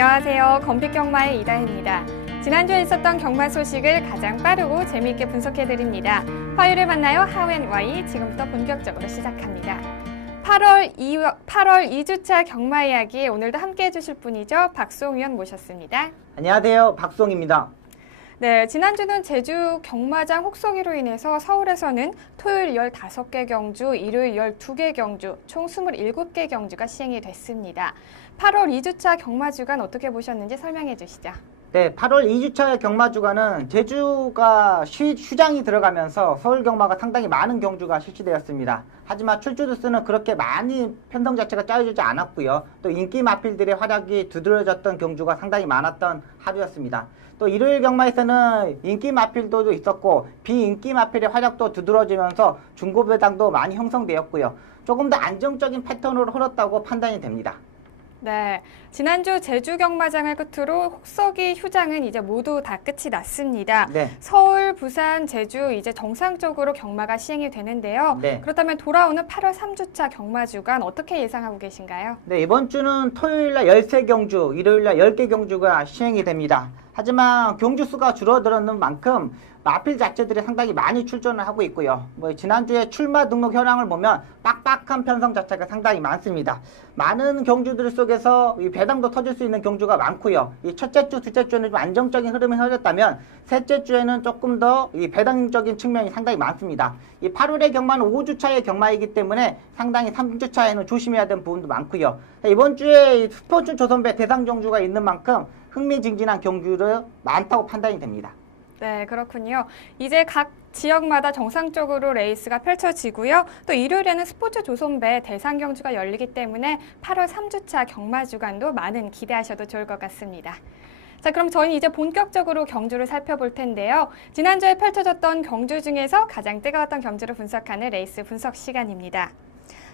안녕하세요. 건픽경마의 이다혜입니다. 지난주에 있었던 경마 소식을 가장 빠르고 재미있게 분석해드립니다. 화요일에 만나요. 하우앤와이 지금부터 본격적으로 시작합니다. 8월 2주차 경마 이야기 오늘도 함께해 주실 분이죠. 박수홍 위원 모셨습니다. 안녕하세요. 박수홍입니다. 네, 지난주는 제주 경마장 혹서기로 인해서 서울에서는 토요일 15개 경주, 일요일 12개 경주, 총 27개 경주가 시행이 됐습니다. 8월 2주차 경마주간 어떻게 보셨는지 설명해 주시죠. 네, 8월 2주차 경마주간은 제주가 휴장이 들어가면서 서울 경마가 상당히 많은 경주가 실시되었습니다. 하지만 출주 수는 그렇게 많이 편성 자체가 짜여지지 않았고요. 또 인기 마필들의 활약이 두드러졌던 경주가 상당히 많았던 하루였습니다. 또 일요일 경마에서는 인기 마필도 있었고 비인기 마필의 활약도 두드러지면서 중고 배당도 많이 형성되었고요. 조금 더 안정적인 패턴으로 흘렀다고 판단이 됩니다. 네, 지난주 제주 경마장을 끝으로 혹서기 휴장은 이제 모두 다 끝이 났습니다. 네. 서울, 부산, 제주 이제 정상적으로 경마가 시행이 되는데요. 네. 그렇다면 돌아오는 8월 3주차 경마주간 어떻게 예상하고 계신가요? 네, 이번 주는 토요일날 13경주, 일요일날 10개 경주가 시행이 됩니다. 하지만 경주 수가 줄어드는 만큼 마필 자체들이 상당히 많이 출전을 하고 있고요. 지난주에 출마 등록 현황을 보면 빡빡한 편성 자체가 상당히 많습니다. 많은 경주들 속에서 이 배당도 터질 수 있는 경주가 많고요. 이 첫째 주, 둘째 주는 좀 안정적인 흐름이 흐렸다면 셋째 주에는 조금 더 이 배당적인 측면이 상당히 많습니다. 이 8월의 경마는 5주차의 경마이기 때문에 상당히 3주차에는 조심해야 되는 부분도 많고요. 이번 주에 스포츠 조선배 대상 경주가 있는 만큼 흥미진진한 경주를 많다고 판단이 됩니다. 네, 그렇군요. 이제 각 지역마다 정상적으로 레이스가 펼쳐지고요. 또 일요일에는 스포츠 조선배 대상 경주가 열리기 때문에 8월 3주차 경마 주간도 많은 기대하셔도 좋을 것 같습니다. 자, 그럼 저희는 이제 본격적으로 경주를 살펴볼 텐데요. 지난주에 펼쳐졌던 경주 중에서 가장 뜨거웠던 경주를 분석하는 레이스 분석 시간입니다.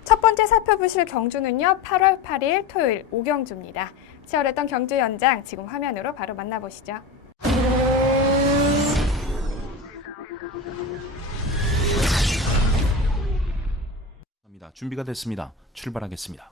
첫 번째 살펴보실 경주는요. 8월 8일 토요일 5경주입니다. 치열했던 경주 연장 지금 화면으로 바로 만나보시죠. 준비가 됐습니다. 출발하겠습니다.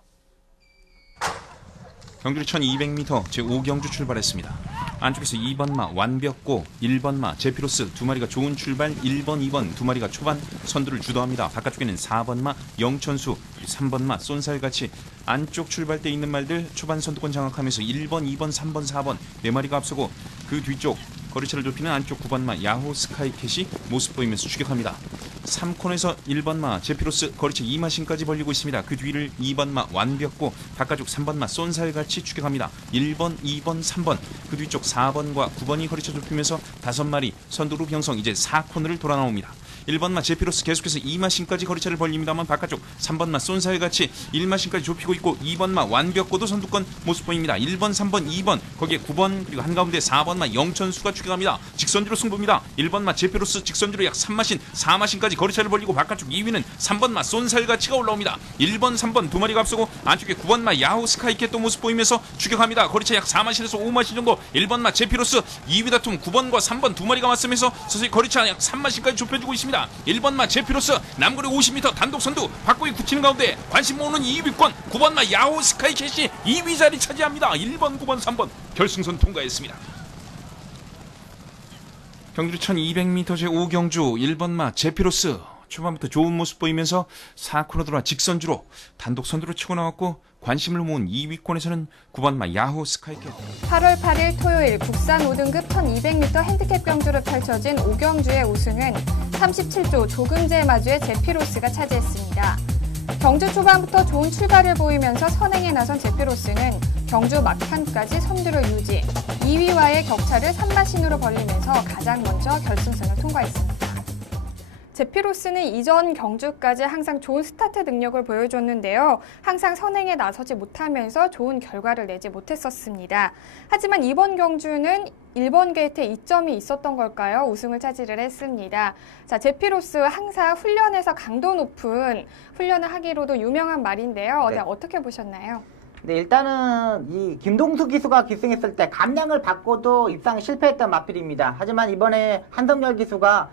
경주리 1200m 제5경주 출발했습니다. 안쪽에서 2번 마 완벽고 1번 마 제피로스 두 마리가 좋은 출발, 1번, 2번 두 마리가 초반 선두를 주도합니다. 바깥쪽에는 4번 마 영천수, 3번 마 쏜살같이 안쪽 출발대 있는 말들 초반 선두권 장악하면서 1번, 2번, 3번, 4번 네 마리가 앞서고 그 뒤쪽 거리차를 좁히는 안쪽 9번마 야호 스카이캣이 모습 보이면서 추격합니다. 3코너에서 1번마 제피로스 거리차 2마신까지 벌리고 있습니다. 그 뒤를 2번마 완벽고 바깥쪽 3번마 쏜살같이 추격합니다. 1번, 2번, 3번 그 뒤쪽 4번과 9번이 거리차 좁히면서 5마리 선두로 형성 이제 4코너를 돌아 나옵니다. 1번마 제피로스 계속해서 2마신까지 거리차를 벌립니다만 바깥쪽 3번마 쏜살같이 1마신까지 좁히고 있고 2번마 완벽고도 선두권 모습 보입니다. 1번, 3번, 2번 거기에 9번 그리고 한가운데 4번마 영천수가 추격합니다. 직선주로 승부입니다. 1번마 제피로스 직선주로 약 3마신, 4마신까지 거리차를 벌리고 바깥쪽 2위는 3번마 쏜살같이가 올라옵니다. 1번, 3번 두 마리가 앞서고 안쪽에 9번마 야호 스카이캣도 모습 보이면서 추격합니다. 거리차 약 4마신에서 5마신 정도 1번마 제피로스 2위 다툼 9번과 3번 두 마리가 맞서면서 서서히 거리차 약 3마신까지 좁혀주고 있습니다. 1번마 제피로스 남거리 50m 단독 선두 박고이 굳히는 가운데 관심 모으는 2위권 9번마 야호 스카이캣이 2위 자리 차지합니다. 1번, 9번, 3번 결승선 통과했습니다. 경주리 1200m 제5경주 1번마 제피로스 초반부터 좋은 모습 보이면서 4코너 들어와 직선주로 단독 선두로 치고 나왔고 관심을 모은 2위권에서는 9번마 야호 스카이캣. 8월 8일 토요일 국산 5등급 1200m 핸디캡 경주로 펼쳐진 5경주의 우승은 37조 조금제 마주의 제피로스가 차지했습니다. 경주 초반부터 좋은 출발을 보이면서 선행에 나선 제피로스는 경주 막판까지 선두를 유지, 2위와의 격차를 3마신으로 벌리면서 가장 먼저 결승선을 통과했습니다. 제피로스는 이전 경주까지 항상 좋은 스타트 능력을 보여줬는데요. 항상 선행에 나서지 못하면서 좋은 결과를 내지 못했었습니다. 하지만 이번 경주는 1번 게이트에 이점이 있었던 걸까요? 우승을 차지를 했습니다. 자, 제피로스 항상 훈련에서 강도 높은 훈련을 하기로도 유명한 말인데요. 네. 어떻게 보셨나요? 네, 일단은 이 김동수 기수가 기승했을 때 감량을 받고도 입상에 실패했던 마필입니다. 하지만 이번에 한성열 기수가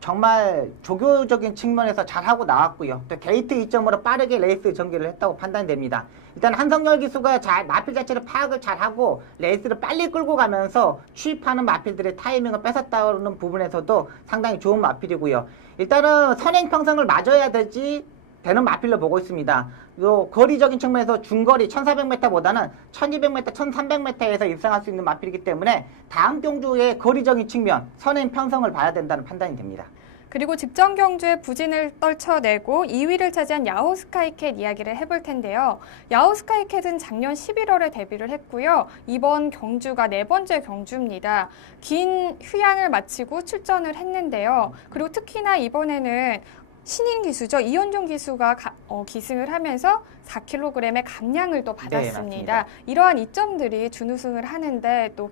정말 조교적인 측면에서 잘하고 나왔고요. 또 게이트 이점으로 빠르게 레이스 전개를 했다고 판단됩니다. 일단 한성열 기수가 마필 자체를 파악을 잘하고 레이스를 빨리 끌고 가면서 추입하는 마필들의 타이밍을 뺏었다는 부분에서도 상당히 좋은 마필이고요. 일단은 선행 평성을 맞아야 되는 마필로 보고 있습니다. 요 거리적인 측면에서 중거리 1400m보다는 1200m, 1300m에서 입상할 수 있는 마필이기 때문에 다음 경주의 거리적인 측면, 선행 편성을 봐야 된다는 판단이 됩니다. 그리고 직전 경주에 부진을 떨쳐내고 2위를 차지한 야호 스카이캣 이야기를 해볼 텐데요. 야호 스카이캣은 작년 11월에 데뷔를 했고요. 이번 경주가 네 번째 경주입니다. 긴 휴양을 마치고 출전을 했는데요. 그리고 특히나 이번에는 신인 기수죠. 이현종 기수가 기승을 하면서 4kg의 감량을 또 받았습니다. 네, 이러한 이점들이 준우승을 하는데 또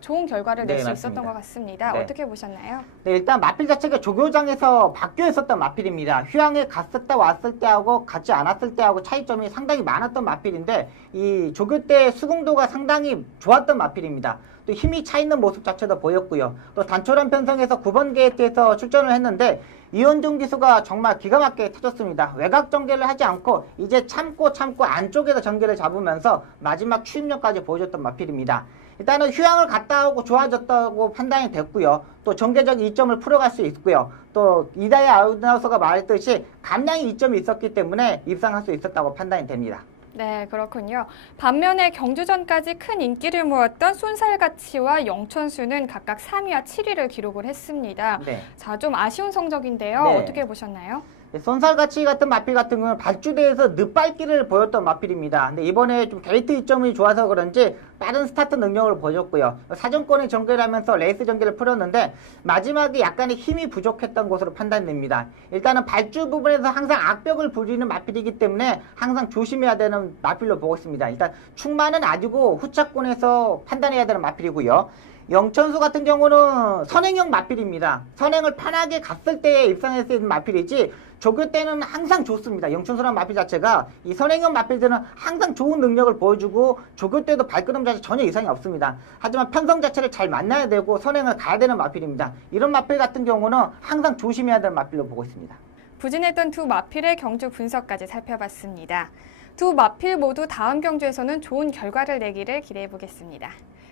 좋은 결과를 낼 수 네, 있었던 맞습니다. 것 같습니다. 네. 어떻게 보셨나요? 네, 일단 마필 자체가 조교장에서 바뀌어 있었던 마필입니다. 휴양에 갔었다 왔을 때하고 같지 않았을 때하고 차이점이 상당히 많았던 마필인데 이 조교 때 수긍도가 상당히 좋았던 마필입니다. 또 힘이 차 있는 모습 자체도 보였고요. 또 단촐한 편성에서 9번 게이트에서 출전을 했는데 이현종 기수가 정말 기가 막히게 터졌습니다. 외곽 전개를 하지 않고 이제 참고 안쪽에서 전개를 잡으면서 마지막 추입력까지 보여줬던 마필입니다. 일단은 휴양을 갔다 오고 좋아졌다고 판단이 됐고요. 또 전개적 이점을 풀어갈 수 있고요. 또 이다혜 아나운서가 말했듯이 감량의 이점이 있었기 때문에 입상할 수 있었다고 판단이 됩니다. 네, 그렇군요. 반면에 경주전까지 큰 인기를 모았던 손살가치와 영천수는 각각 3위와 7위를 기록을 했습니다. 네. 자, 좀 아쉬운 성적인데요. 네. 어떻게 보셨나요? 손살가치 같은 마필 같은 경우는 발주대에서 늦발길을 보였던 마필입니다. 근데 이번에 좀 게이트 이점이 좋아서 그런지 빠른 스타트 능력을 보여줬고요. 사정권에 전개를 하면서 레이스 전개를 풀었는데 마지막에 약간의 힘이 부족했던 것으로 판단됩니다. 일단은 발주 부분에서 항상 악벽을 부리는 마필이기 때문에 항상 조심해야 되는 마필로 보고 있습니다. 일단 충만은 아니고 후차권에서 판단해야 되는 마필이고요. 영천수 같은 경우는 선행형 마필입니다. 선행을 편하게 갔을 때 입상할 수 있는 마필이지 조교 때는 항상 좋습니다. 영천수라는 마필 자체가 이 선행형 마필들은 항상 좋은 능력을 보여주고 조교 때도 발걸음 자체 전혀 이상이 없습니다. 하지만 편성 자체를 잘 만나야 되고 선행을 가야 되는 마필입니다. 이런 마필 같은 경우는 항상 조심해야 될 마필로 보고 있습니다. 부진했던 두 마필의 경주 분석까지 살펴봤습니다. 두 마필 모두 다음 경주에서는 좋은 결과를 내기를 기대해 보겠습니다.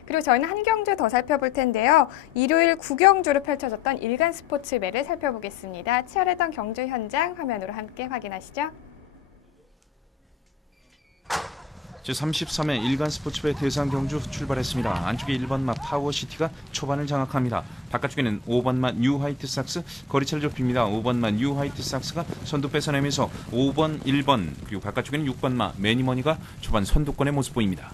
그리고 저희는 한 경주 더 살펴볼 텐데요. 일요일 9경주로 펼쳐졌던 일간 스포츠매를 살펴보겠습니다. 치열했던 경주 현장 화면으로 함께 확인하시죠. 제33회 일간 스포츠배 대상 경주 출발했습니다. 안쪽에 1번마 파워시티가 초반을 장악합니다. 바깥쪽에는 5번마 뉴 화이트삭스 거리차를 좁힙니다. 5번마 뉴 화이트삭스가 선두 뺏어내면서 5번, 1번 그리고 바깥쪽에는 6번마 매니머니가 초반 선두권의 모습 보입니다.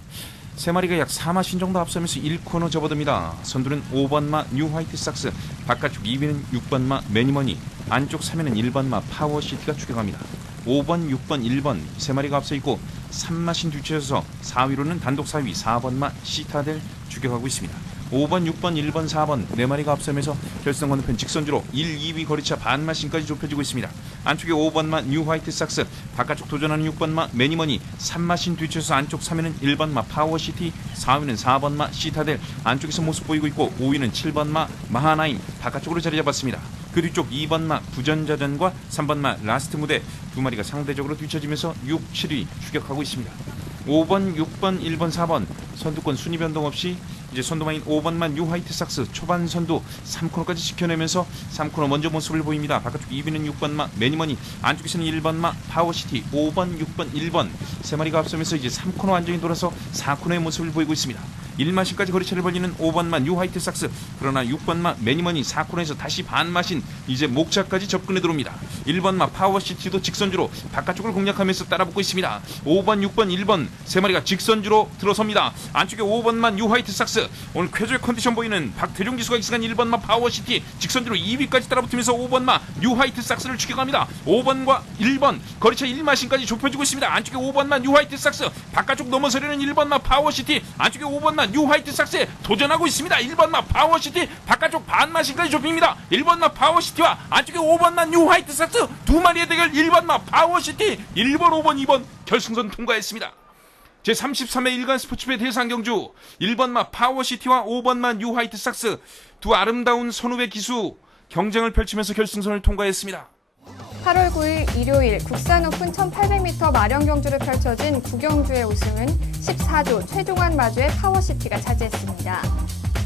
세 마리가 약 4마신 정도 앞서면서 1코너 접어듭니다. 선두는 5번마 뉴 화이트삭스, 바깥쪽 2위는 6번마 매니머니, 안쪽 3위는 1번마 파워시티가 추격합니다. 5번, 6번, 1번 세 마리가 앞서 있고 3마신 뒤쳐서 4위로는 단독 4위 4번마 시타델 추격하고 있습니다. 5번, 6번, 1번, 4번 네 마리가 앞서면서 결승 건너편 직선주로 1, 2위 거리차 반마신까지 좁혀지고 있습니다. 안쪽에 5번마 뉴 화이트삭스, 바깥쪽 도전하는 6번마 매니머니, 3마신 뒤쳐서 안쪽 3위는 1번마 파워시티, 4위는 4번마 시타델 안쪽에서 모습 보이고 있고 5위는 7번마 마하나임 바깥쪽으로 자리 잡았습니다. 그 뒤쪽 2번마 부전자전과 3번마 라스트 무대 두 마리가 상대적으로 뒤처지면서 6, 7위 추격하고 있습니다. 5번, 6번, 1번, 4번 선두권 순위 변동 없이 이제 선두마인 5번만 뉴 화이트삭스 초반 선두 3코너까지 지켜내면서 3코너 먼저 모습을 보입니다. 바깥쪽 2위는 6번마 매니머니, 안쪽에서는 1번마 파워시티, 5번, 6번, 1번 세 마리가 앞서면서 이제 3코너 완전히 돌아서 4코너의 모습을 보이고 있습니다. 1마신까지 거리차를 벌리는 5번마 뉴 화이트삭스, 그러나 6번마 매니머니 4코너에서 다시 반마신 이제 목차까지 접근해 들어옵니다. 1번마 파워시티도 직선주로 바깥쪽을 공략하면서 따라붙고 있습니다. 5번, 6번, 1번 세 마리가 직선주로 들어섭니다. 안쪽에 5번마 뉴 화이트삭스, 오늘 쾌조의 컨디션 보이는 박태종 기수가 익숙한 1번마 파워시티 직선주로 2위까지 따라붙으면서 5번마 뉴 화이트삭스를 추격합니다. 5번과 1번 거리차 1마신까지 좁혀지고 있습니다. 안쪽에 5번마 뉴 화이트삭스, 바깥쪽 넘어서려는 1번마 파워시티, 안쪽에 5번마 뉴 화이트삭스에 도전하고 있습니다. 1번마 파워시티 바깥쪽 반마신까지 좁힙니다. 1번마 파워시티와 안쪽에 5번마 뉴 화이트삭스 두 마리의 대결. 1번마 파워시티 1번, 5번, 2번 결승선 통과했습니다. 제33회 일간 스포츠배 대상 경주 1번마 파워시티와 5번마 뉴 화이트삭스 두 아름다운 선후배 기수 경쟁을 펼치면서 결승선을 통과했습니다. 8월 9일 일요일 국산 오픈 1800m 마련 경주를 펼쳐진 구경주의 우승은 14조 최종환 마주의 파워시티가 차지했습니다.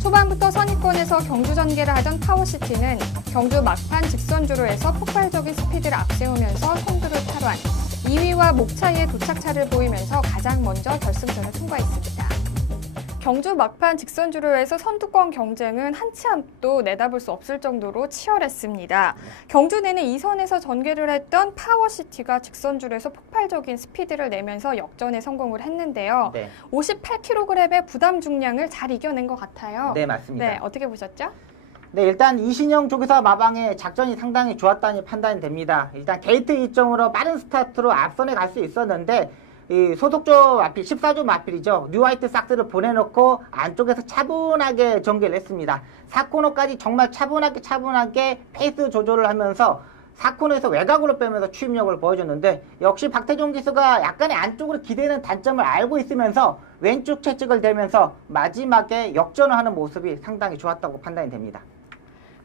초반부터 선입권에서 경주 전개를 하던 파워시티는 경주 막판 직선주로 해서 폭발적인 스피드를 앞세우면서 선두를 탈환, 2위와 목 차이의 도착차를 보이면서 가장 먼저 결승선을 통과했습니다. 경주 막판 직선주로 해서 선두권 경쟁은 한치 앞도 내다볼 수 없을 정도로 치열했습니다. 경주 내내 2선에서 전개를 했던 파워시티가 직선주로에서 폭발적인 스피드를 내면서 역전에 성공을 했는데요. 네. 58kg의 부담 중량을 잘 이겨낸 것 같아요. 네, 맞습니다. 네, 어떻게 보셨죠? 네, 일단 이신영 조교사 마방의 작전이 상당히 좋았다니 판단이 됩니다. 일단 게이트 2점으로 빠른 스타트로 앞선에 갈 수 있었는데 이 소속조 마필, 14조 마필이죠. 뉴화이트 삭스를 보내놓고 안쪽에서 차분하게 전개를 했습니다. 4코너까지 정말 차분하게 페이스 조절을 하면서 4코너에서 외곽으로 빼면서 추임력을 보여줬는데 역시 박태종 기수가 약간의 안쪽으로 기대는 단점을 알고 있으면서 왼쪽 채찍을 대면서 마지막에 역전을 하는 모습이 상당히 좋았다고 판단이 됩니다.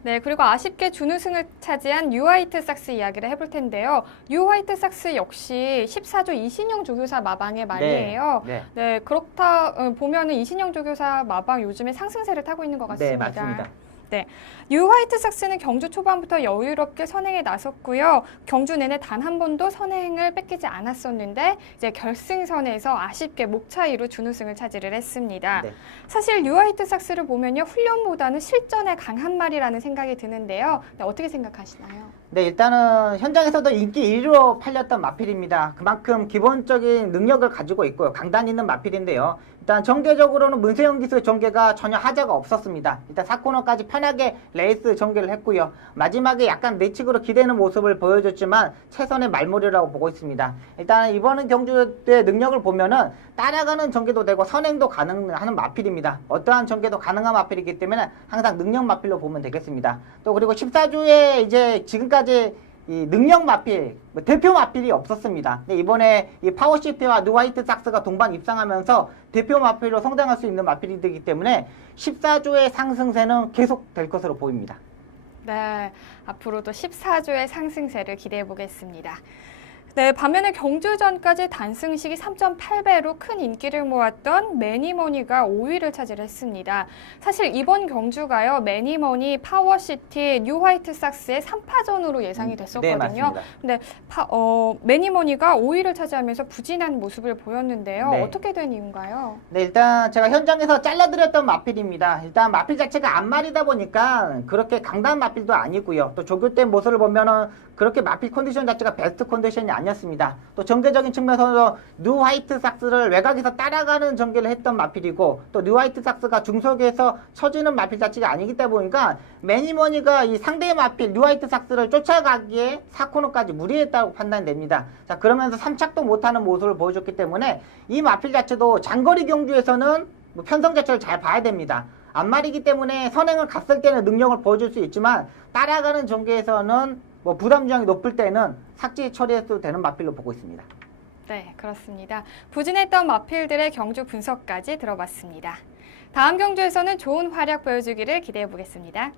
네, 그리고 아쉽게 준우승을 차지한 뉴화이트 삭스 이야기를 해볼 텐데요. 뉴화이트 삭스 역시 14조 이신영 조교사 마방의 말이에요. 네, 그렇다 보면은 이신영 조교사 마방 요즘에 상승세를 타고 있는 것 같습니다. 네, 맞습니다. 네, 뉴화이트 삭스는 경주 초반부터 여유롭게 선행에 나섰고요. 경주 내내 단 한 번도 선행을 뺏기지 않았었는데 이제 결승선에서 아쉽게 목 차이로 준우승을 차지를 했습니다. 네. 사실 뉴화이트 삭스를 보면요, 훈련보다는 실전에 강한 말이라는 생각이 드는데요. 네, 어떻게 생각하시나요? 네, 일단은 현장에서도 인기 1위로 팔렸던 마필입니다. 그만큼 기본적인 능력을 가지고 있고요. 강단 있는 마필인데요. 일단 전개적으로는 문세영 기수의 전개가 전혀 하자가 없었습니다. 일단 4코너까지 편하게 레이스 전개를 했고요. 마지막에 약간 내측으로 기대는 모습을 보여줬지만 최선의 말몰이라고 보고 있습니다. 일단 이번 경주의 능력을 보면은 따라가는 전개도 되고 선행도 가능한 마필입니다. 어떠한 전개도 가능한 마필이기 때문에 항상 능력 마필로 보면 되겠습니다. 또 그리고 14주에 이제 지금까지 이 능력 마필, 대표 마필이 없었습니다. 근데 이번에 이 파워시티와 뉴화이트 삭스가 동반 입상하면서 대표 마필로 성장할 수 있는 마필이 되기 때문에 14조의 상승세는 계속 될 것으로 보입니다. 네, 앞으로도 14조의 상승세를 기대해 보겠습니다. 네, 반면에 경주전까지 단승식이 3.8배로 큰 인기를 모았던 매니머니가 5위를 차지했습니다. 사실 이번 경주가요, 매니머니, 파워시티, 뉴화이트 삭스의 3파전으로 예상이 됐었거든요. 네, 맞습니다. 근데 매니머니가 5위를 차지하면서 부진한 모습을 보였는데요. 네. 어떻게 된 이유인가요? 네, 일단 제가 현장에서 잘라드렸던 마필입니다. 일단 마필 자체가 안말이다 보니까 그렇게 강단 마필도 아니고요. 또 조교된 모습을 보면은 그렇게 마필 컨디션 자체가 베스트 컨디션이 아니었습니다. 또 전개적인 측면에서 뉴화이트 삭스를 외곽에서 따라가는 전개를 했던 마필이고 또 뉴화이트 삭스가 중속에서 쳐지는 마필 자체가 아니기 때문에 매니머니가 이 상대의 마필 뉴화이트 삭스를 쫓아가기에 4코너까지 무리했다고 판단됩니다. 자, 그러면서 3착도 못하는 모습을 보여줬기 때문에 이 마필 자체도 장거리 경주에서는 편성 자체를 잘 봐야 됩니다. 안말이기 때문에 선행을 갔을 때는 능력을 보여줄 수 있지만 따라가는 전개에서는 부담 중량이 높을 때는 삭제 처리해도 되는 마필로 보고 있습니다. 네, 그렇습니다. 부진했던 마필들의 경주 분석까지 들어봤습니다. 다음 경주에서는 좋은 활약 보여주기를 기대해 보겠습니다.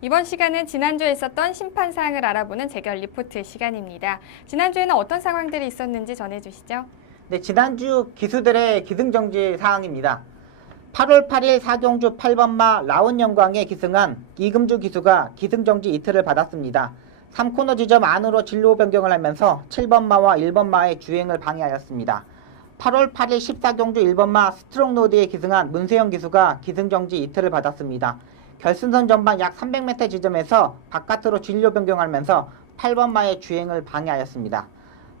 이번 시간은 지난주에 있었던 심판 사항을 알아보는 재결 리포트 시간입니다. 지난주에는 어떤 상황들이 있었는지 전해주시죠. 네, 지난주 기수들의 기승정지 사항입니다. 8월 8일 4경주 8번마 라온영광에 기승한 이금주 기수가 기승정지 이틀을 받았습니다. 3코너 지점 안으로 진로 변경을 하면서 7번마와 1번마의 주행을 방해하였습니다. 8월 8일 14경주 1번마 스트롱로드에 기승한 문세영 기수가 기승정지 이틀을 받았습니다. 결승선 전방 약 300m 지점에서 바깥으로 진로 변경하면서 8번마의 주행을 방해하였습니다.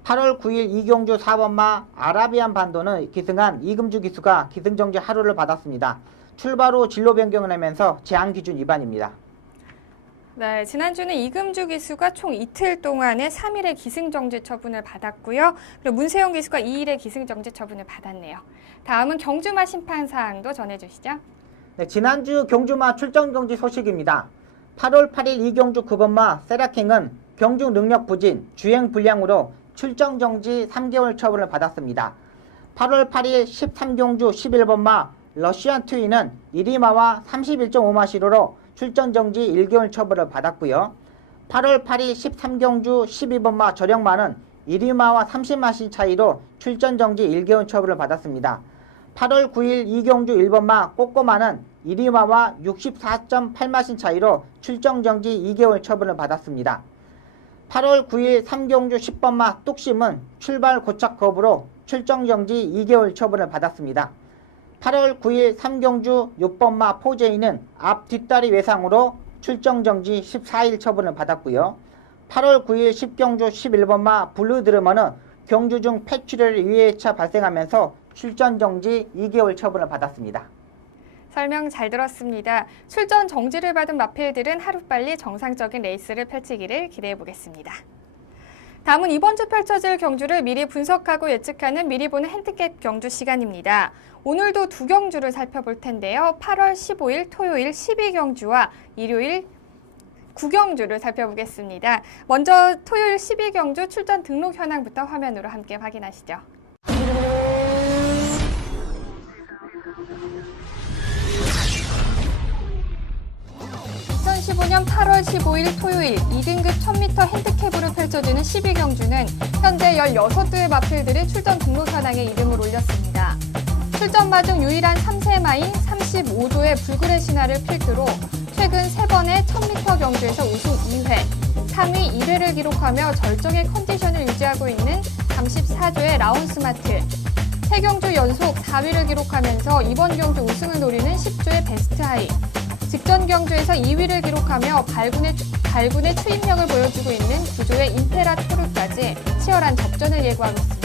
8월 9일 이경주 4번마 아라비안 반도는 기승한 이금주 기수가 기승정지 하루를 받았습니다. 출발 후 진로 변경을 하면서 제한 기준 위반입니다. 네, 지난주는 이금주 기수가 총 이틀 동안의 3일의 기승정지 처분을 받았고요. 그리고 문세영 기수가 2일의 기승정지 처분을 받았네요. 다음은 경주마 심판 사항도 전해주시죠. 네, 지난주 경주마 출전 정지 소식입니다. 8월 8일 이경주 9번마 세라킹은 경주 능력 부진, 주행 불량으로 출정 정지 3개월 처분을 받았습니다. 8월 8일 13경주 11번마 러시안 트윈은 1위마와 31.5마시로로 출전 정지 1개월 처벌을 받았고요. 8월 8일 13경주 12번마 저력마는 1위마와 30마시 차이로 출전 정지 1개월 처벌을 받았습니다. 8월 9일 2경주 1번마 꼬꼬마는 1위마와 64.8마신 차이로 출전 정지 2개월 처벌을 받았습니다. 8월 9일 3경주 10번마 뚝심은 출발 고착 거부로 출정 정지 2개월 처벌을 받았습니다. 8월 9일 3경주 6번마 포제이는 앞 뒷다리 외상으로 출정 정지 14일 처분을 받았고요. 8월 9일 10경주 11번마 블루드르머는 경주 중 폐출혈 2회차 발생하면서 출전 정지 2개월 처분을 받았습니다. 설명 잘 들었습니다. 출전 정지를 받은 마필들은 하루빨리 정상적인 레이스를 펼치기를 기대해 보겠습니다. 다음은 이번 주 펼쳐질 경주를 미리 분석하고 예측하는 미리 보는 핸디캡 경주 시간입니다. 오늘도 두 경주를 살펴볼 텐데요. 8월 15일 토요일 12경주와 일요일 9경주를 살펴보겠습니다. 먼저 토요일 12경주 출전 등록 현황부터 화면으로 함께 확인하시죠. 2015년 8월 15일 토요일 2등급 1000m 핸디캡으로 펼쳐지는 12경주는 현재 16대의 마필들이 출전 등록 현황에 이름을 올렸습니다. 출전마 중 유일한 3세마인 35조의 불굴의 신화를 필두로 최근 3번의 1000m 경주에서 우승 2회, 3위 1회를 기록하며 절정의 컨디션을 유지하고 있는 34조의 라운스마트, 3경주 연속 4위를 기록하면서 이번 경주 우승을 노리는 10조의 베스트하이, 직전 경주에서 2위를 기록하며 발군의 추임력을 보여주고 있는 9조의 임페라토르까지 치열한 접전을 예고하고 있습니다.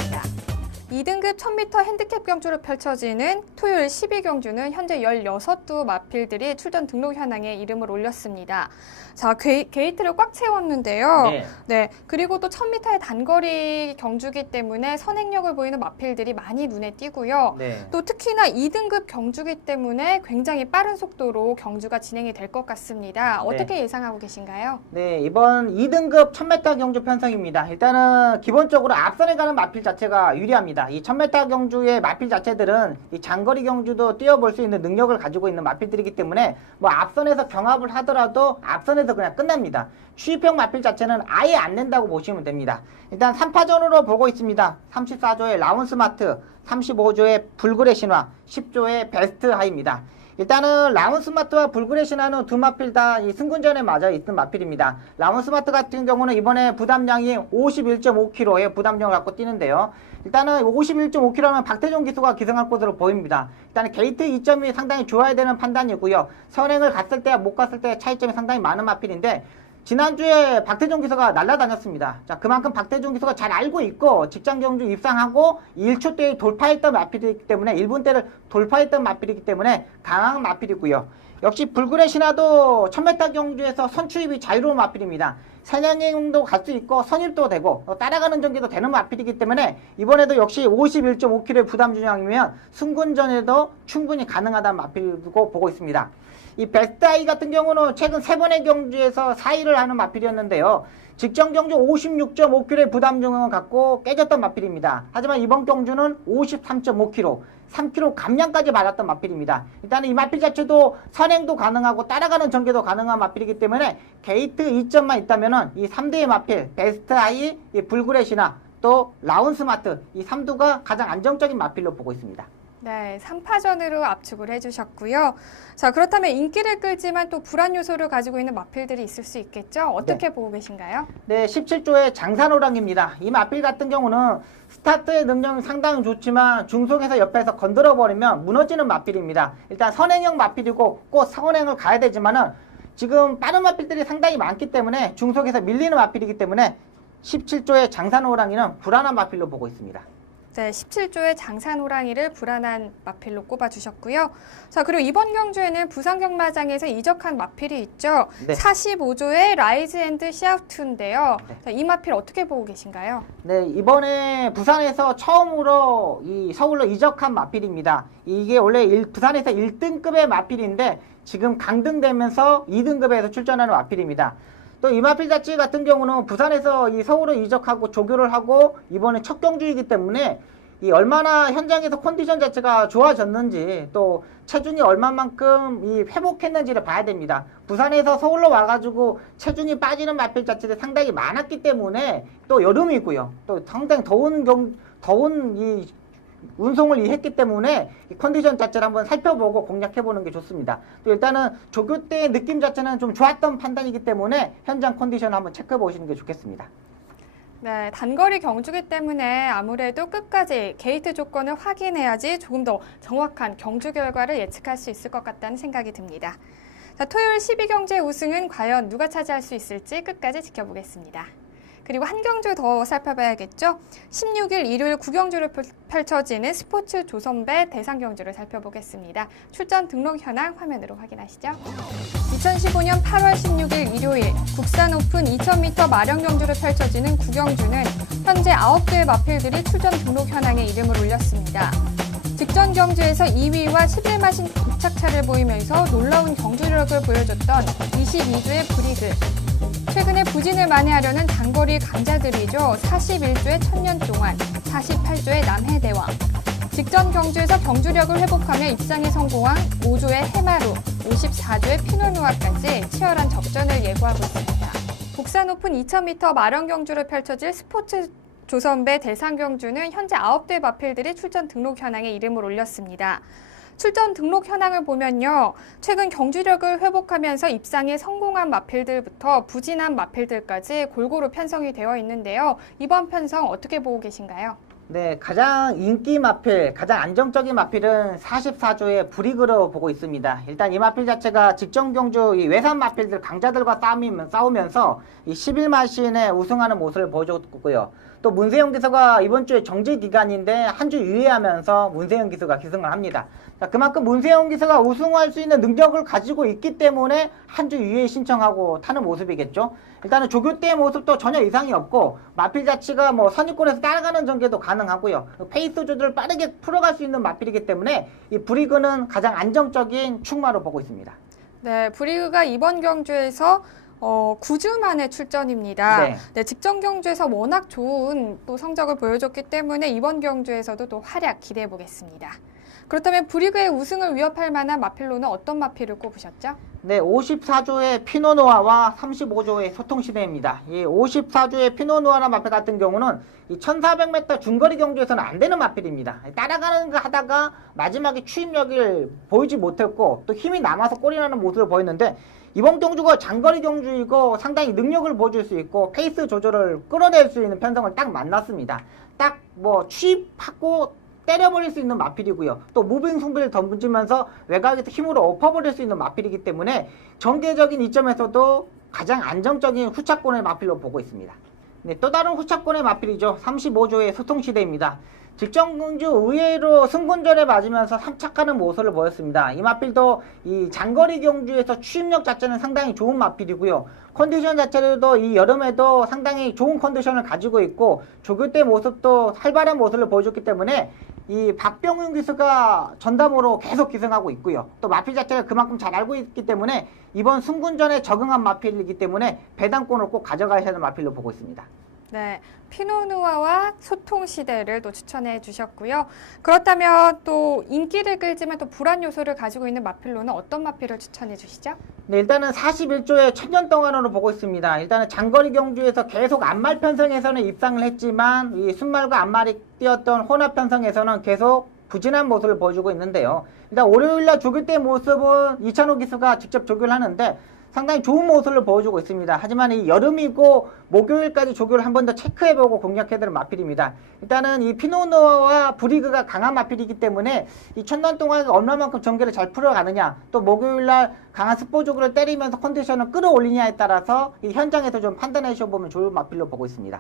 2등급 1000m 핸디캡 경주로 펼쳐지는 토요일 12경주는 현재 16두 마필들이 출전 등록 현황에 이름을 올렸습니다. 자, 게이트를 꽉 채웠는데요. 네. 그리고 또 1000m의 단거리 경주기 때문에 선행력을 보이는 마필들이 많이 눈에 띄고요. 네. 또 특히나 2등급 경주기 때문에 굉장히 빠른 속도로 경주가 진행이 될 것 같습니다. 어떻게 예상하고 계신가요? 네, 이번 2등급 1000m 경주 편성입니다. 일단은 기본적으로 앞선에 가는 마필 자체가 유리합니다. 이 1000m 경주의 마필 자체들은 이 장거리 경주도 뛰어볼 수 있는 능력을 가지고 있는 마필들이기 때문에 뭐 앞선에서 경합을 하더라도 앞선에서 그냥 끝납니다. 추입형 마필 자체는 아예 안 낸다고 보시면 됩니다. 일단 3파전으로 보고 있습니다. 34조의 라운스마트, 35조의 불굴의 신화, 10조의 베스트 하이입니다. 일단은 라운스마트와 불굴의 신화는 두 마필 다 이 승군전에 맞아 있는 마필입니다. 라운스마트 같은 경우는 이번에 부담량이 51.5kg의 부담량을 갖고 뛰는데요. 일단은 51.5kg면 박태종 기수가 기승할 것으로 보입니다. 일단은 게이트 2점이 상당히 좋아야 되는 판단이고요. 선행을 갔을 때와 못 갔을 때 차이점이 상당히 많은 마필인데 지난주에 박태종 기수가 날아다녔습니다. 자, 그만큼 박태종 기수가 잘 알고 있고 직장 경주 입상하고 1초대에 돌파했던 마필이기 때문에 1분대를 돌파했던 마필이기 때문에 강한 마필이고요. 역시 불굴의 신화도 1000m 경주에서 선추입이 자유로운 마필입니다. 사냥행도 갈 수 있고 선입도 되고 따라가는 전개도 되는 마필이기 때문에 이번에도 역시 51.5kg의 부담 중량이면 승군전에도 충분히 가능하다는 마필이고 보고 있습니다. 이 베스트아이 같은 경우는 최근 3번의 경주에서 4위를 하는 마필이었는데요. 직전 경주 56.5kg의 부담 중량을 갖고 깨졌던 마필입니다. 하지만 이번 경주는 53.5kg, 3kg 감량까지 받았던 마필입니다. 일단은 이 마필 자체도 선행도 가능하고 따라가는 전개도 가능한 마필이기 때문에 게이트 2점만 있다면은 이 3대의 마필, 베스트아이, 이 불굴의 신화, 또 라운스마트 이 3두가 가장 안정적인 마필로 보고 있습니다. 네, 3파전으로 압축을 해주셨고요. 자, 그렇다면 인기를 끌지만 또 불안 요소를 가지고 있는 마필들이 있을 수 있겠죠? 어떻게 보고 계신가요? 네, 17조의 장산호랑입니다. 이 마필 같은 경우는 스타트의 능력이 상당히 좋지만 중속에서 옆에서 건드려버리면 무너지는 마필입니다. 일단 선행형 마필이고 꼭 선행을 가야 되지만은 지금 빠른 마필들이 상당히 많기 때문에 중속에서 밀리는 마필이기 때문에 17조의 장산호랑이는 불안한 마필로 보고 있습니다. 네, 17조의 장산호랑이를 불안한 마필로 꼽아주셨고요. 자, 그리고 이번 경주에는 부산 경마장에서 이적한 마필이 있죠. 네. 45조의 라이즈 앤드 샤우트인데요. 네. 자, 이 마필 어떻게 보고 계신가요? 네, 이번에 부산에서 처음으로 이 서울로 이적한 마필입니다. 이게 원래 부산에서 1등급의 마필인데 지금 강등되면서 2등급에서 출전하는 마필입니다. 또 이 마필 자체 같은 경우는 부산에서 이 서울을 이적하고 조교를 하고 이번에 첫 경주이기 때문에 이 얼마나 현장에서 컨디션 자체가 좋아졌는지 또 체중이 얼마만큼 이 회복했는지를 봐야 됩니다. 부산에서 서울로 와가지고 체중이 빠지는 마필 자체들이 상당히 많았기 때문에 또 여름이고요. 또 상당히 더운 이 운송을 했기 때문에 이 컨디션 자체를 한번 살펴보고 공략해보는 게 좋습니다. 또 일단은 조교 때의 느낌 자체는 좀 좋았던 판단이기 때문에 현장 컨디션을 한번 체크해 보시는 게 좋겠습니다. 네, 단거리 경주기 때문에 아무래도 끝까지 게이트 조건을 확인해야지 조금 더 정확한 경주 결과를 예측할 수 있을 것 같다는 생각이 듭니다. 자, 토요일 12경주의 우승은 과연 누가 차지할 수 있을지 끝까지 지켜보겠습니다. 그리고 한 경주 더 살펴봐야겠죠. 16일 일요일 9경주로 펼쳐지는 스포츠 조선배 대상 경주를 살펴보겠습니다. 출전 등록 현황 화면으로 확인하시죠. 2015년 8월 16일 일요일 국산 오픈 2000m 마령 경주로 펼쳐지는 9경주는 현재 9대의 마필들이 출전 등록 현황에 이름을 올렸습니다. 직전 경주에서 2위와 11마신 도착차를 보이면서 놀라운 경주력을 보여줬던 22주의 브리그. 최근에 부진을 만회하려는 단거리 강자들이죠. 41조의 천년 동안, 48조의 남해대왕. 직전 경주에서 경주력을 회복하며 입상에 성공한 5조의 해마루, 54조의 피노누아까지 치열한 접전을 예고하고 있습니다. 국산 오픈 2000m 마령 경주를 펼쳐질 스포츠 조선배 대상 경주는 현재 9대 마필들이 출전 등록 현황에 이름을 올렸습니다. 출전 등록 현황을 보면요. 최근 경주력을 회복하면서 입상에 성공한 마필들부터 부진한 마필들까지 골고루 편성이 되어 있는데요. 이번 편성 어떻게 보고 계신가요? 네, 가장 인기 마필, 가장 안정적인 마필은 44조의 브리그로 보고 있습니다. 일단 이 마필 자체가 직전 경주 이 외산 마필들 강자들과 싸우면서 이 11마신에 우승하는 모습을 보여줬고요. 또 문세영 기수가 이번 주에 정지 기간인데 한 주 유예하면서 문세영 기수가 기승을 합니다. 자, 그만큼 문세영 기수가 우승할 수 있는 능력을 가지고 있기 때문에 한 주 유예 신청하고 타는 모습이겠죠. 일단은 조교 때의 모습도 전혀 이상이 없고 마필 자체가 뭐 선입권에서 따라가는 전개도 가능하고요. 페이스 조절을 빠르게 풀어갈 수 있는 마필이기 때문에 이 브리그는 가장 안정적인 축마로 보고 있습니다. 네, 브리그가 이번 경주에서 9주 만에 출전입니다. 네. 네, 직전 경주에서 워낙 좋은 또 성적을 보여줬기 때문에 이번 경주에서도 또 활약 기대해 보겠습니다. 그렇다면 브리그의 우승을 위협할 만한 마필로는 어떤 마필을 꼽으셨죠? 네, 54조의 피노누아와 35조의 소통시대입니다. 이 54조의 피노누아나 마필 같은 경우는 이 1400m 중거리 경주에서는 안 되는 마필입니다. 따라가는 거 하다가 마지막에 추임력을 보이지 못했고 또 힘이 남아서 꼴이 나는 모습을 보였는데 이번 경주가 장거리 경주이고 상당히 능력을 보여줄 수 있고 페이스 조절을 끌어낼 수 있는 편성을 딱 만났습니다. 딱 뭐 추입하고 때려버릴 수 있는 마필이고요. 또 무빙 승부를 던지면서 외곽에서 힘으로 엎어버릴 수 있는 마필이기 때문에 전개적인 이점에서도 가장 안정적인 후차권의 마필로 보고 있습니다. 네, 또 다른 후차권의 마필이죠. 35조의 소통시대입니다. 직전 경주 의외로 승군전에 맞으면서 삼착하는 모습을 보였습니다. 이 마필도 이 장거리 경주에서 추임력 자체는 상당히 좋은 마필이고요. 컨디션 자체도 이 여름에도 상당히 좋은 컨디션을 가지고 있고 조교 때 모습도 활발한 모습을 보여줬기 때문에 이 박병윤 기수가 전담으로 계속 기승하고 있고요. 또 마필 자체가 그만큼 잘 알고 있기 때문에 이번 승군전에 적응한 마필이기 때문에 배당권을 꼭 가져가야 하는 마필로 보고 있습니다. 네, 피노누아와 소통시대를 또 추천해 주셨고요. 그렇다면 또 인기를 끌지만 또 불안 요소를 가지고 있는 마필로는 어떤 마필을 추천해 주시죠? 네, 일단은 41조의 천년 동안으로 보고 있습니다. 일단은 장거리 경주에서 계속 안말 편성에서는 입상을 했지만 이 순말과 안말이 뛰었던 혼합 편성에서는 계속 부진한 모습을 보여주고 있는데요. 일단 월요일날 조교 때 모습은 이찬호 기수가 직접 조교를 하는데 상당히 좋은 모습을 보여주고 있습니다. 하지만 이 여름이고 목요일까지 조교를 한 번 더 체크해보고 공략해야 되는 마필입니다. 일단은 이 피노누아와 브리그가 강한 마필이기 때문에 이 천년 동안 얼마만큼 전개를 잘 풀어가느냐 또 목요일날 강한 스포 조교를 때리면서 컨디션을 끌어올리냐에 따라서 이 현장에서 좀 판단해 보면 좋은 마필로 보고 있습니다.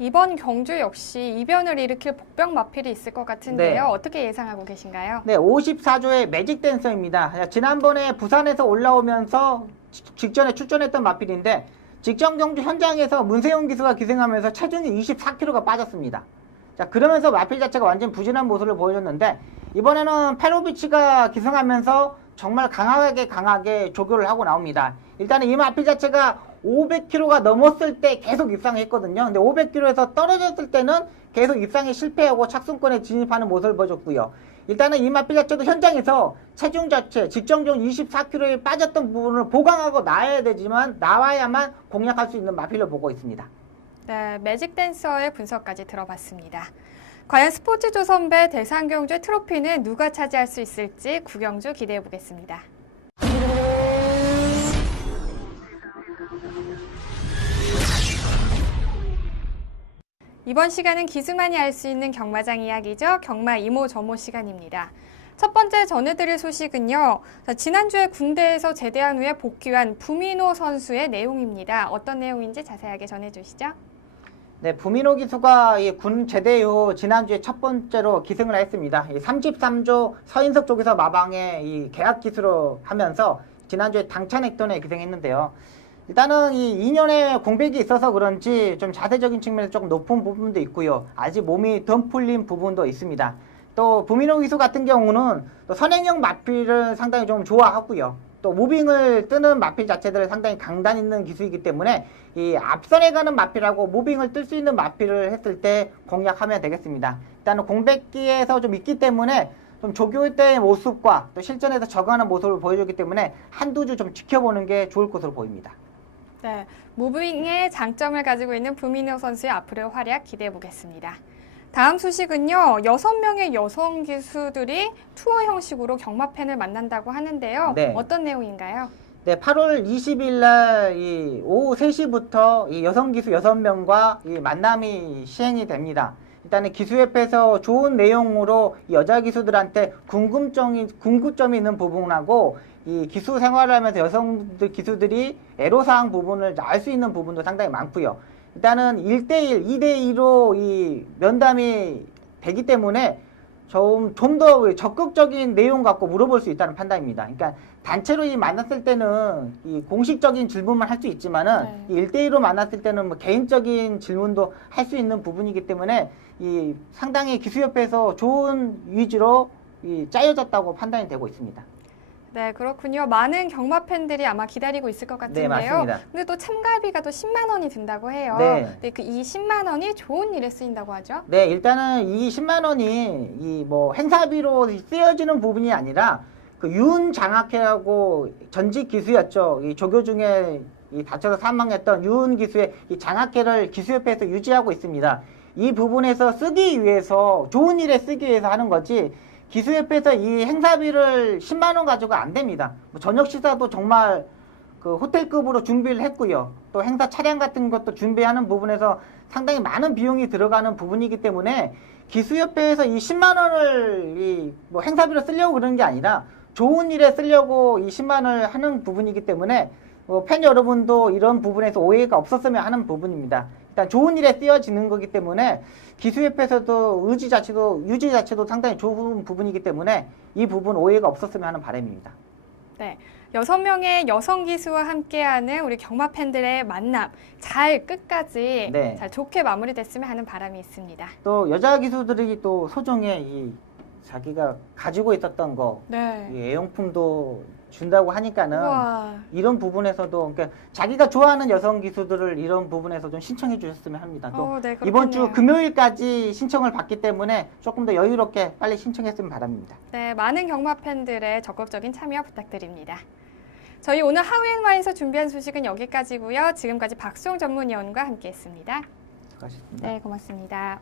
이번 경주 역시 이변을 일으킬 복병 마필이 있을 것 같은데요. 네. 어떻게 예상하고 계신가요? 네, 54조의 매직 댄서입니다. 지난번에 부산에서 올라오면서 직전에 출전했던 마필인데 직전 경주 현장에서 문세용 기수가 기승하면서 체중이 24kg가 빠졌습니다. 자, 그러면서 마필 자체가 완전 부진한 모습을 보여줬는데 이번에는 페로비치가 기승하면서 정말 강하게 조교를 하고 나옵니다. 일단은 이 마필 자체가 500kg가 넘었을 때 계속 입상했거든요. 근데 500kg에서 떨어졌을 때는 계속 입상에 실패하고 착순권에 진입하는 모습을 보여줬고요. 일단은 이 마필 자체도 현장에서 체중 자체, 직전종 24kg에 빠졌던 부분을 보강하고 나와야만 공략할 수 있는 마필로 보고 있습니다. 네, 매직 댄서의 분석까지 들어봤습니다. 과연 스포츠 조선배 대상경주의 트로피는 누가 차지할 수 있을지 구경주 기대해 보겠습니다. 이번 시간은 기수만이 알 수 있는 경마장 이야기죠. 경마 이모 저모 시간입니다. 첫 번째 전해드릴 소식은요. 지난주에 군대에서 제대한 후에 복귀한 부민호 선수의 내용입니다. 어떤 내용인지 자세하게 전해주시죠. 네, 부민호 기수가 군 제대 이후 지난주에 첫 번째로 기승을 했습니다. 33조 서인석 쪽에서 마방에 계약 기수로 하면서 지난주에 당찬액돈에 기승했는데요. 일단은 이 2년의 공백이 있어서 그런지 좀 자세적인 측면에서 조금 높은 부분도 있고요. 아직 몸이 덜 풀린 부분도 있습니다. 또 부민호 기수 같은 경우는 또 선행형 마필을 상당히 좀 좋아하고요. 또 무빙을 뜨는 마필 자체들을 상당히 강단 있는 기수이기 때문에 이 앞선에 가는 마필하고 무빙을 뜰 수 있는 마필을 했을 때 공략하면 되겠습니다. 일단은 공백기에서 좀 있기 때문에 좀 조교 때의 모습과 또 실전에서 적응하는 모습을 보여주기 때문에 한두 주 좀 지켜보는 게 좋을 것으로 보입니다. 네, 무빙의 장점을 가지고 있는 부민호 선수의 앞으로의 활약 기대해 보겠습니다. 다음 소식은요. 6명의 여성 기수들이 투어 형식으로 경마팬을 만난다고 하는데요. 네. 어떤 내용인가요? 네, 8월 20일 날 오후 3시부터 이 여성 기수 6명과 이 만남이 시행이 됩니다. 일단은 기수협회에서 좋은 내용으로 이 여자 기수들한테 궁금점이 있는 부분하고 이 기수 생활을 하면서 여성들 기수들이 애로사항 부분을 알 수 있는 부분도 상당히 많고요. 일단은 1대1, 2대2로 이 면담이 되기 때문에 좀 더 적극적인 내용 갖고 물어볼 수 있다는 판단입니다. 그러니까 단체로 만났을 때는 이 공식적인 질문만 할 수 있지만은 이 1대1로 만났을 때는 뭐 개인적인 질문도 할 수 있는 부분이기 때문에 이 상당히 기수협회에서 좋은 위주로 짜여졌다고 판단이 되고 있습니다. 네, 그렇군요. 많은 경마 팬들이 아마 기다리고 있을 것 같은데요. 네, 맞습니다. 근데 또 참가비가 또 10만 원이 든다고 해요. 네. 근데 이 10만 원이 좋은 일에 쓰인다고 하죠? 네, 일단은 이 10만 원이 행사비로 쓰여지는 부분이 아니라 그 윤장학회라고 전직 기수였죠. 이 조교 중에 다쳐서 사망했던 윤 기수의 이 장학회를 기수협회에서 유지하고 있습니다. 이 부분에서 쓰기 위해서 좋은 일에 쓰기 위해서 하는 거지. 기수협회에서 이 행사비를 10만 원 가지고 안 됩니다. 저녁 식사도 정말 그 호텔급으로 준비를 했고요. 또 행사 차량 같은 것도 준비하는 부분에서 상당히 많은 비용이 들어가는 부분이기 때문에 기수협회에서 이 10만 원을 행사비로 쓰려고 그러는 게 아니라 좋은 일에 쓰려고 이 10만 원을 하는 부분이기 때문에 팬 여러분도 이런 부분에서 오해가 없었으면 하는 부분입니다. 일단 좋은 일에 쓰여지는 거기 때문에 기수협회에서도 유지 자체도 상당히 좋은 부분이기 때문에 이 부분 오해가 없었으면 하는 바람입니다. 네, 6명의 여성 기수와 함께하는 우리 경마 팬들의 만남 잘 끝까지 네. 잘 좋게 마무리됐으면 하는 바람이 있습니다. 또 여자 기수들이 또 소정의 자기가 가지고 있었던 거, 네. 이 애용품도 준다고 하니까는 우와. 이런 부분에서도 그러니까 자기가 좋아하는 여성 기수들을 이런 부분에서 좀 신청해 주셨으면 합니다. 또 네, 이번 주 그렇겠네요. 금요일까지 신청을 받기 때문에 조금 더 여유롭게 빨리 신청했으면 바랍니다. 네, 많은 경마 팬들의 적극적인 참여 부탁드립니다. 저희 오늘 하우앤와에서 준비한 소식은 여기까지고요. 지금까지 박수홍 전문위원과 함께했습니다. 수고하셨습니다. 네, 고맙습니다.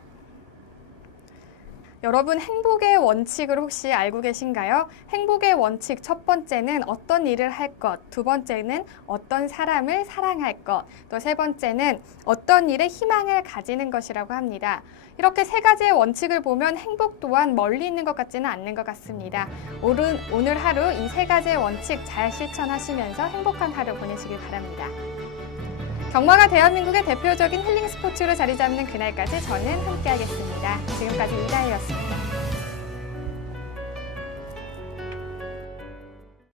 여러분 행복의 원칙을 혹시 알고 계신가요? 행복의 원칙 첫 번째는 어떤 일을 할 것, 두 번째는 어떤 사람을 사랑할 것, 또 세 번째는 어떤 일에 희망을 가지는 것이라고 합니다. 이렇게 세 가지의 원칙을 보면 행복 또한 멀리 있는 것 같지는 않는 것 같습니다. 오늘 하루 이 세 가지의 원칙 잘 실천하시면서 행복한 하루 보내시길 바랍니다. 경마가 대한민국의 대표적인 힐링 스포츠로 자리 잡는 그날까지 저는 함께하겠습니다. 지금까지 이다혜였습니다.